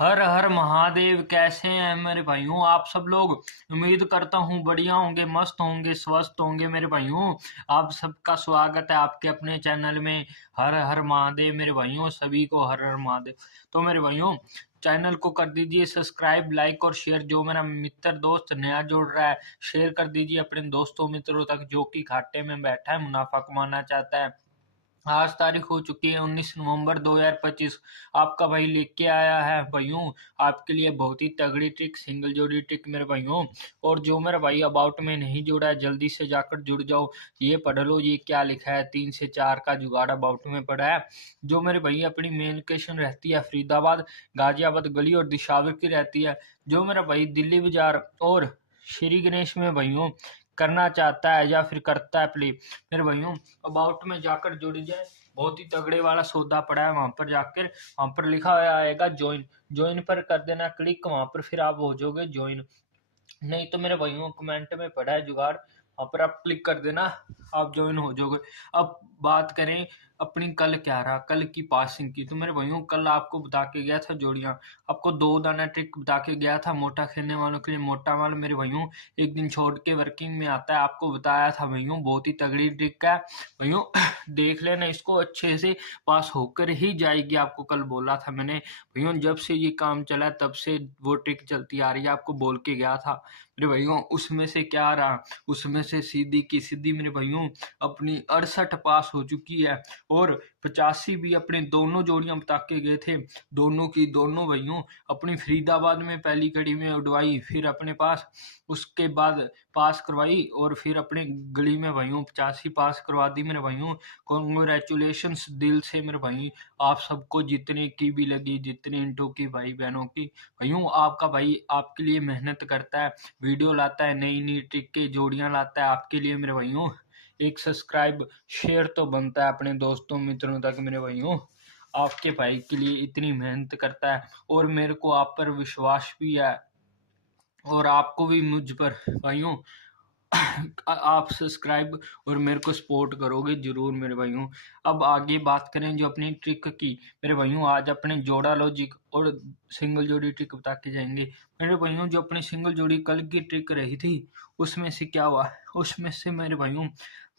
हर हर महादेव। कैसे हैं मेरे भाइयों आप सब लोग। उम्मीद करता हूँ बढ़िया होंगे, मस्त होंगे, स्वस्थ होंगे मेरे भाइयों। आप सबका स्वागत है आपके अपने चैनल में हर हर महादेव मेरे भाइयों। सभी को हर हर महादेव। तो मेरे भाइयों, चैनल को कर दीजिए सब्सक्राइब, लाइक और शेयर। जो मेरा मित्र दोस्त नया जुड़ रहा है, शेयर कर दीजिए अपने दोस्तों मित्रों तक जो कि घाटे में बैठा है, मुनाफा कमाना चाहता है। आज तारीख हो चुकी है 19 नवंबर 2025। आपका भाई लेके आया है भाइयों आपके लिए बहुत ही तगड़ी ट्रिक, सिंगल जोड़ी ट्रिक मेरे भाइयों। और जो मेरा भाई अबाउट में नहीं जुड़ा है, जल्दी से जाकर जुड़ जाओ। ये पढ़ लो, ये क्या लिखा है। 3 से 4 का जुगाड़ अबाउट में पड़ा है। जो मेरे भाई अपनी मेन लोकेशन रहती है फरीदाबाद, गाजियाबाद गली और दिशावर की रहती है। जो मेरा भाई दिल्ली बाजार और श्री गणेश में भाइयों करना चाहता है या फिर करता है प्ले, मेरे भाइयों अबाउट में जाकर जुड़ जाए। बहुत ही तगड़े वाला सौदा पड़ा है। वहां पर जाकर, वहां पर लिखा हुआ आएगा ज्वाइन। ज्वाइन पर कर देना क्लिक, वहां पर फिर आप हो जाओगे ज्वाइन। नहीं तो मेरे भाइयों कमेंट में पड़ा है जुगाड़, वहां पर आप क्लिक कर देना, आप ज्वाइन हो जाओगे। अब बात करें अपनी कल क्या रहा, कल की पासिंग की। तो मेरे भाइयों कल आपको बता के गया था जोड़ियां, आपको 2 दाना ट्रिक बता के गया था। मोटा खेलने वालों के लिए मोटा माल मेरे भाइयों एक दिन छोड़ के वर्किंग में आता है, आपको बताया था भाइयों। बहुत ही तगड़ी ट्रिक है भाइयों। देख लेना इसको अच्छे से, पास होकर ही जाएगी। आपको कल बोला था मैंने भैया, जब से ये काम चला तब से वो ट्रिक चलती आ रही है, आपको बोल के गया था मेरे भाइयों। उसमें से क्या रहा, उसमें से सीधी की सीधी मेरे भाइयों अपनी 68 पास हो चुकी है। और 85 भी अपने दोनों जोड़ियां बता के गए थे, दोनों की दोनों भाइयों अपनी फरीदाबाद में पहली कड़ी में उड़वाई, फिर अपने पास उसके बाद पास करवाई, और फिर अपने गली में भाइयों 85 पास करवा दी मेरे भाइयों। कॉन्ग्रेचुलेशन दिल से मेरे भाई आप सबको, जितने की भी लगी, जितने इंटू की भाई बहनों की। भाइयों आपका भाई आपके लिए मेहनत करता है, वीडियो लाता है, नई नई ट्रिक के जोड़ियां लाता है आपके लिए मेरे भाइयों। एक सब्सक्राइब शेयर तो बनता है अपने दोस्तों मित्रों तक मेरे भाइयों। आपके भाई के लिए इतनी मेहनत करता है, और मेरे को आप पर विश्वास भी है, और आपको भी मुझ पर भाइयों। आप सब्सक्राइब और मेरे को सपोर्ट करोगे जरूर मेरे भाइयों। अब आगे बात करें जो अपनी ट्रिक की मेरे भाइयों, आज अपने जोड़ा लॉजिक और सिंगल जोड़ी ट्रिक बता के जाएंगे मेरे भाइयों। जो अपनी सिंगल जोड़ी कल की ट्रिक रही थी, उसमें से क्या हुआ, उसमें से मेरे भाइयों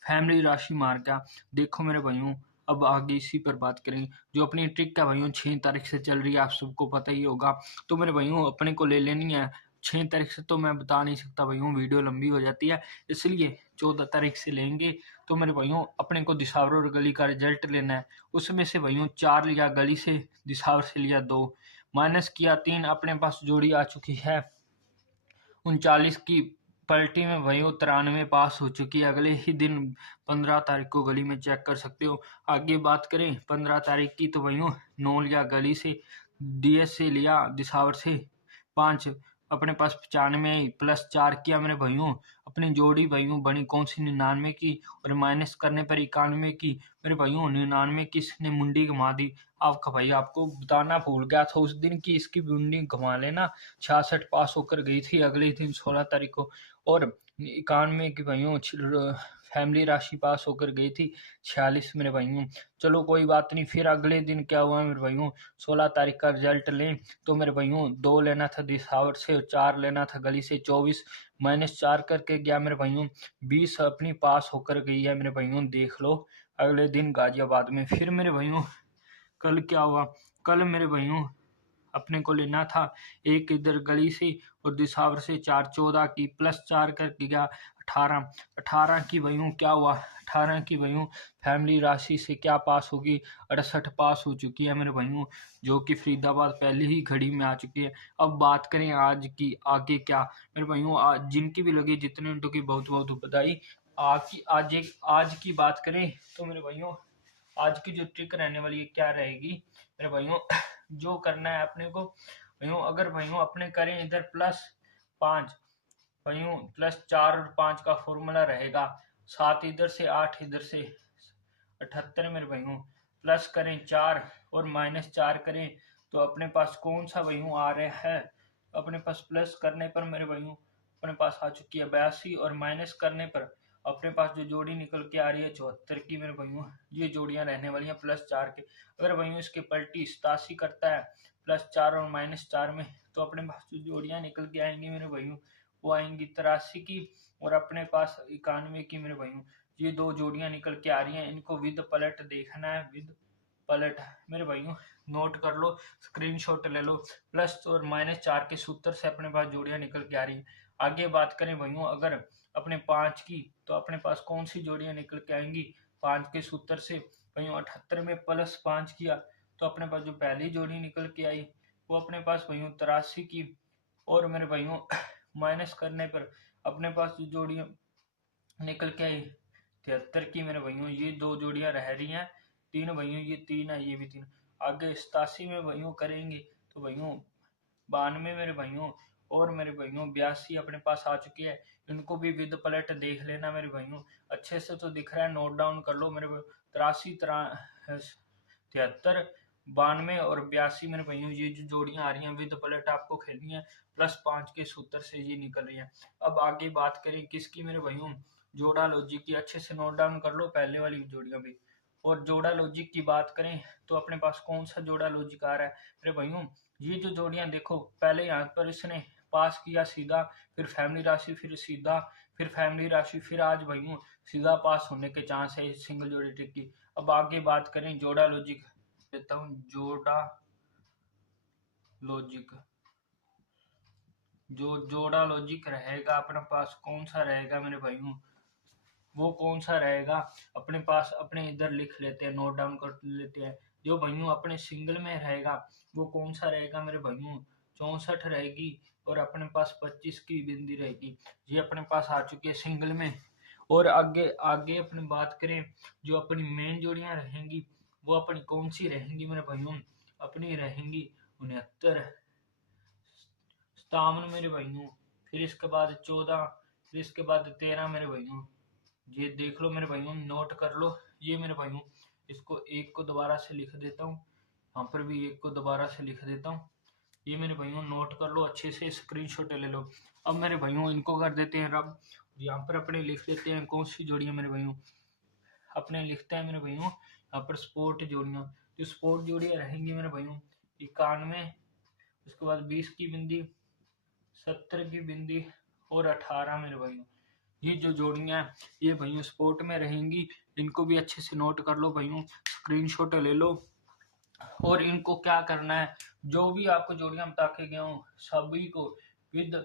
फैमिली राशि मार का देखो मेरे भाइयों। अब आगे इसी पर बात करेंगे। जो अपनी ट्रिक का भाइयों 6 तारीख से चल रही है, आप सबको पता ही होगा। तो मेरे भाइयों अपने को ले लेनी है 6 तारीख से, तो मैं बता नहीं सकता भाइयों, वीडियो लंबी हो जाती है, इसलिए 14 तारीख से लेंगे। तो मेरे भाइयों अपने को दिसावर और गली का रिजल्ट लेना है। उसमें से भाइयों 4 लिया गली से, दिसावर से लिया 2, माइनस किया 3। अपने पास जोड़ी आ चुकी है 39 की। पलटी में भाइयों 93 पास हो चुकी है। अगले ही दिन 15 तारीख को गली में चेक कर सकते हो। आगे बात करें 15 तारीख की, तो भाइयों 9 लिया गली से, डीएस से लिया, दिसावर से 5। अपने पास 95 प्लस 4 किया मेरे भाइयों। अपनी जोड़ी भाइयों बनी कौन सी, 99 की, और माइनस करने पर 91 की मेरे भाइयों। 99 की इसने मुंडी घुमा दी। आपका भाई आपको बताना भूल गया था उस दिन की इसकी मुंडी घुमा लेना। 66 पास होकर गई थी अगले दिन 16 तारीख को, और 91 की भाइयों फैमिली राशि पास होकर गई थी 46 मेरे भाइयों। चलो कोई बात नहीं। फिर अगले दिन क्या हुआ मेरे भाइयों, 16 तारीख का रिजल्ट लें, तो मेरे भाइयों 2 लेना था दिसावर से और 4 लेना था गली से। 24 माइनस 4 करके गया मेरे भाइयों। 20 अपनी पास होकर गई है मेरे भाइयों, देख लो। अगले दिन गाजियाबाद में फिर मेरे भाइयों कल क्या हुआ, कल मेरे भाइयों अपने को लेना था एक इधर गली से और दिसावर से 4, 14 की प्लस 4 कर दिया 18। 18 की भाइयों क्या हुआ, 18 की भाइयों फैमिली राशि से क्या पास होगी, 68 पास हो चुकी है मेरे भाइयों, जो कि फरीदाबाद पहले ही घड़ी में आ चुकी है। अब बात करें आज की, आगे क्या मेरे भाइयों, आज जिनकी भी लगी, जितने उनकी की बहुत बहुत बधाई। आज की बात करें तो मेरे भाइयों, आज की जो ट्रिक रहने वाली है क्या रहेगी मेरे भाइयों। जो करना है अपने को भाइयों, अगर भाइयों अपने करें इधर +5 भाइयों, +4 और 5 का फॉर्मूला रहेगा। 7 इधर से, 8 इधर से, 78 मेरे भाइयों। प्लस करें 4 और -4 करें, तो अपने पास कौन सा भाइयों आ रहा है, अपने पास प्लस करने पर मेरे भाइयों अपने पास आ चुकी है 82, और माइनस करने पर अपने पास जो जोड़ी निकल के आ रही है 74 की मेरे भाइयों, ये जोड़ियां रहने वाली हैं +4 के। अगर भाइयों इसके पलटी 87 करता है +4 और -4 में, तो अपने पास जो जोड़ियां निकल के आएंगी मेरे भाइयों, वो आएंगी 83 की और अपने पास 91 की मेरे भाइयों। ये दो जोड़ियां निकल के आ रही हैं, इनको विद पलट देखना है, विद पलट मेरे भाइयों नोट कर लो, स्क्रीनशॉट ले लो। प्लस और -4 के सूत्र से अपने पास जोड़ियां निकल के आ रही है। आगे बात करें भाइयों अगर अपने 5 की, तो अपने पास कौन सी जोड़ियां निकल के आएंगी 5 के सूत्र से भाइयों। 78 में +5 किया तो अपने पास जो पहली जोड़ी निकल के आई वो अपने पास भाइयों 83 की, और मेरे भाइयों माइनस करने पर अपने पास जो जोड़ियां निकल के आई 73 की मेरे भाइयों। ये दो जोड़ियां रह रही हैं, 3 भाइयों, ये 3 है, ये भी 3। आगे 87 में भाइयों करेंगे तो भाइयों 92 मेरे भाइयों और मेरे भाइयों 82 अपने पास आ चुकी है। इनको भी विद पलट देख लेना मेरे भाइयों, अच्छे से तो दिख रहा है, नोट डाउन कर लो मेरे भाई। 83 73 92 और 82 मेरे भाइयों, ये जो जोड़ियां आ रही हैं विद पलट आपको खेलनी है, +5 के सूत्र से ये निकल रही है। अब आगे बात करें किसकी मेरे भाइयों, जोड़ा लॉजिक की। अच्छे से नोट डाउन कर लो पहले वाली जोड़ियां भी। और जोड़ा लॉजिक की बात करें तो अपने पास कौन सा जोड़ा लॉजिक आ रहा है मेरे भाइयों, ये जो जोड़ियां देखो, पहले यहाँ पर इसने पास किया सीधा, फिर फैमिली राशि, फिर सीधा, फिर फैमिली राशि, फिर आज भाइयों सीधा पास होने के चांस है सिंगल जोड़ी ट्रिक की। अब आगे बात करें जोड़ा लॉजिक देता हूँ, जोड़ा लॉजिक, जो जोड़ा लॉजिक रहेगा अपने पास कौन सा रहेगा मेरे भाइयों, वो कौन सा रहेगा अपने पास, अपने इधर लिख लेते हैं, नोट डाउन कर लेते हैं। जो भाइयों अपने सिंगल में रहेगा वो कौन सा रहेगा मेरे भाइयों, 64 रहेगी और अपने पास 25 की बिंदी रहेगी। ये अपने पास आ चुकी है सिंगल में। और आगे आगे अपनी बात करें, जो अपनी मेन जोड़ियां रहेंगी वो अपनी कौन सी रहेंगी मेरे भाइयों, अपनी रहेंगी 69 57 मेरे भाइयों, फिर इसके बाद 14, फिर इसके बाद 13 मेरे भाइयों। ये देख लो मेरे भाइयों, नोट कर लो ये मेरे भाइयों। इसको एक को दोबारा से लिख देता हूँ, यहाँ पर भी एक को दोबारा से लिख देता हूँ। ये मेरे भाइयों नोट कर लो, अच्छे से स्क्रीनशॉट ले लो। अब मेरे भाइयों इनको कर देते हैं रब, यहाँ पर अपने लिख लेते हैं कौन सी जोड़ियाँ मेरे भाइयों, अपने लिखते हैं मेरे भाइयों यहाँ पर स्पोर्ट जोड़ियाँ। जो स्पोर्ट जोड़ियाँ रहेंगी मेरे भाइयों 91, उसके बाद 20 की बिंदी, 70 की बिंदी और 18 मेरे भाइयों। ये जो जोड़ियां हैं ये भाइयों स्पोर्ट में रहेंगी, इनको भी अच्छे से नोट कर लो भाइयों, स्क्रीनशॉट ले लो। और इनको क्या करना है, जो भी आपको जोड़ियां बता के गया हूँ सभी को विद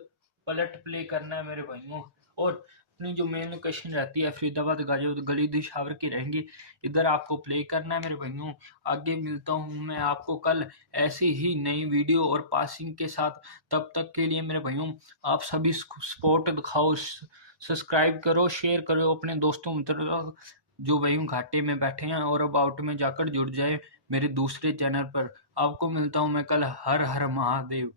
पलट प्ले करना है मेरे भाइयों। और अपनी जो मेन लोकेशन रहती है फरीदाबाद गाजियाबाद गली दिशावर की रहेंगी, इधर आपको प्ले करना है मेरे भाइयों। आगे मिलता हूँ मैं आपको कल ऐसी ही नई वीडियो और पासिंग के साथ, तब तक के लिए मेरे भाइयों आप सभी सपोर्ट दिखाओ, सब्सक्राइब करो, शेयर करो अपने दोस्तों मित्रों जो भाइयों घाटे में बैठे हैं, और अबाउट में जाकर जुड़ जाए मेरे दूसरे चैनल पर। आपको मिलता हूँ मैं कल। हर हर महादेव।